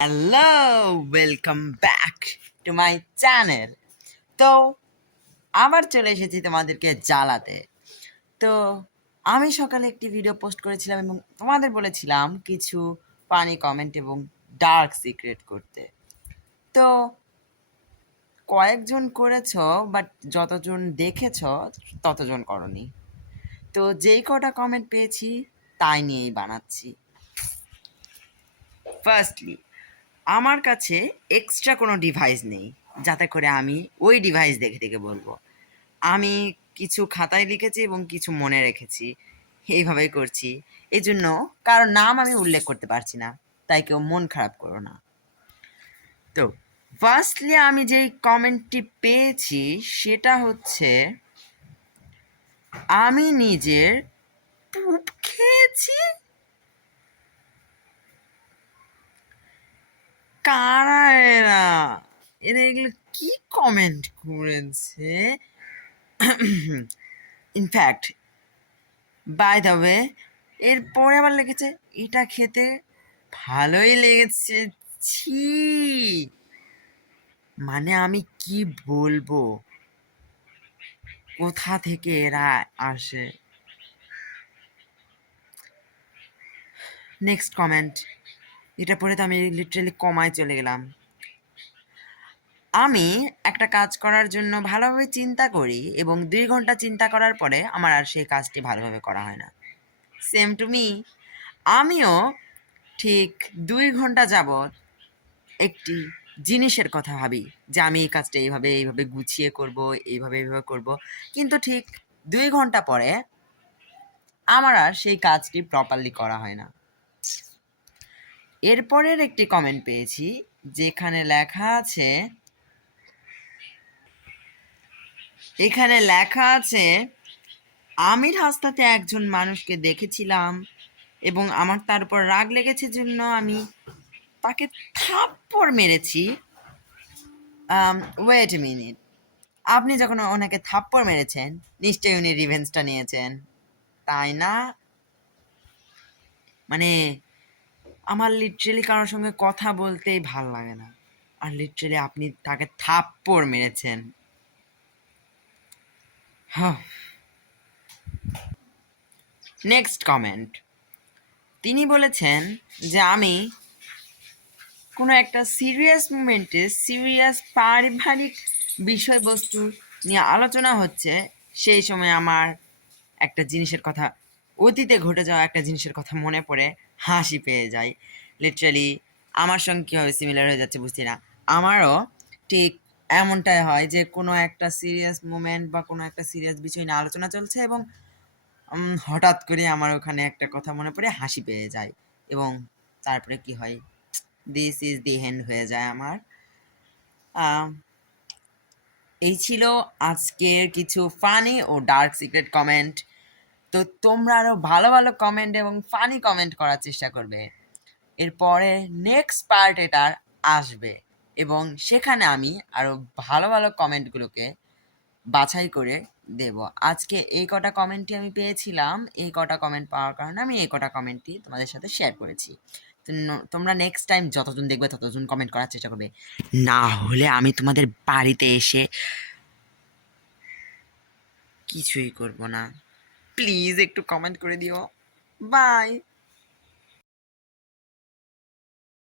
Hello, welcome back to my channel. তো আবার চলে এসেছি তোমাদেরকে জ্বালাতে। তো আমি সকালে একটি ভিডিও পোস্ট করেছিলাম এবং তোমাদের বলেছিলাম কিছু ফানি কমেন্ট এবং ডার্ক সিক্রেট করতে। তো কয়েকজন করেছো, বাট যতজন দেখেছো ততজন করনি। তো যেই কটা কমেন্ট পেয়েছি তাই নিয়েই বানাচ্ছি। ফার্স্টলি, আমার কাছে এক্সট্রা কোনো ডিভাইস নেই যাতে করে আমি ওই ডিভাইস দেখে দেখে বলবো। আমি কিছু খাতায় লিখেছি এবং কিছু মনে রেখেছি, এইভাবেই করছি। এই জন্য কারোর নাম আমি উল্লেখ করতে পারছি না, তাই কেউ মন খারাপ করো না। তো ফার্স্টলি আমি যেই কমেন্টটি পেয়েছি সেটা হচ্ছে, আমি নিজের পুপ খেয়েছি। কারা এরা? এরা এগুলো কি কমেন্ট করেছে? ইনফ্যাক্ট, বাই দ্য ওয়ে, এরপরে আবার লিখেছে এটা খেতে ভালোই লেগেছে। ছি! মানে আমি কি বলবো, কোথা থেকে এরা আসে? নেক্সট কমেন্ট, এটা পড়ে তো আমি লিটারালি কমায় চলে গেলাম। আমি একটা কাজ করার জন্য ভালোভাবে চিন্তা করি এবং 2 ঘন্টা চিন্তা করার পরে আমার আর সেই কাজটি ভালোভাবে করা হয় না। Same to me. আমিও ঠিক 2 ঘন্টা যাবৎ একটি জিনিসের কথা ভাবি যে আমি এই কাজটা এইভাবে এইভাবে গুছিয়ে করব, এইভাবে এইভাবে করব, কিন্তু ঠিক 2 ঘন্টা পরে আমার আর সেই কাজটি প্রপারলি করা হয় না। এরপরের একটি কমেন্ট পেয়েছি যেখানে লেখা আছে, এখানে লেখা আছে, আমির হাসনাতে একজন মানুষকে দেখেছিলাম এবং আমার তার উপর রাগ লেগেছে জন্য আমি তাকে থাপ্পড় মেরেছি। ওয়েট এ মিনিট, আপনি যখন ওনাকে থাপ্পড় মেরেছেন নিশ্চয়ই উনি রিভেঞ্জটা নিয়েছেন, তাই না? মানে আমার লিটারেলি কারোর সঙ্গে কথা বলতেই ভাল লাগে না, আর লিটারেলি আপনি তাকে থাপ্পড় মেরেছেন। নেক্সট কমেন্ট, তিনি বলেছেন যে আমি কোনো একটা সিরিয়াস মুমেন্টে সিরিয়াস পারিবারিক বিষয়বস্তু নিয়ে আলোচনা হচ্ছে, সেই সময় আমার একটা জিনিসের কথা, অতীতে ঘটে যাওয়া একটা জিনিসের কথা মনে পড়ে হাসি পেয়ে যায়। লিটারালি আমার সঙ্গে কীভাবে সিমিলার হয়ে যাচ্ছে বুঝছি না। আমারও ঠিক এমনটাই হয় যে কোনো একটা সিরিয়াস মুমেন্ট বা কোনো একটা সিরিয়াস বিষয় নিয়ে আলোচনা চলছে এবং হঠাৎ করে আমার ওখানে একটা কথা মনে পড়ে হাসি পেয়ে যায় এবং তারপরে কি হয়, দিস ইজ দি এন্ড হয়ে যায় আমার। এই ছিল আজকের কিছু ফানি ও ডার্ক সিক্রেট কমেন্ট। তো তোমরা আরও ভালো ভালো কমেন্ট এবং ফানি কমেন্ট করার চেষ্টা করবে। এরপরে নেক্সট পার্ট এটার আসবে এবং সেখানে আমি আরও ভালো ভালো কমেন্টগুলোকে বাছাই করে দেব। আজকে এই কটা কমেন্টই আমি পেয়েছিলাম, এই কটা কমেন্ট পাওয়ার কারণে আমি এই কটা কমেন্টই তোমাদের সাথে শেয়ার করেছি। তো তোমরা নেক্সট টাইম যতজন দেখবে ততজন কমেন্ট করার চেষ্টা করবে, না হলে আমি তোমাদের বাড়িতে এসে কিছুই করব না। প্লিজ একটু কমেন্ট করে দিও। বাই।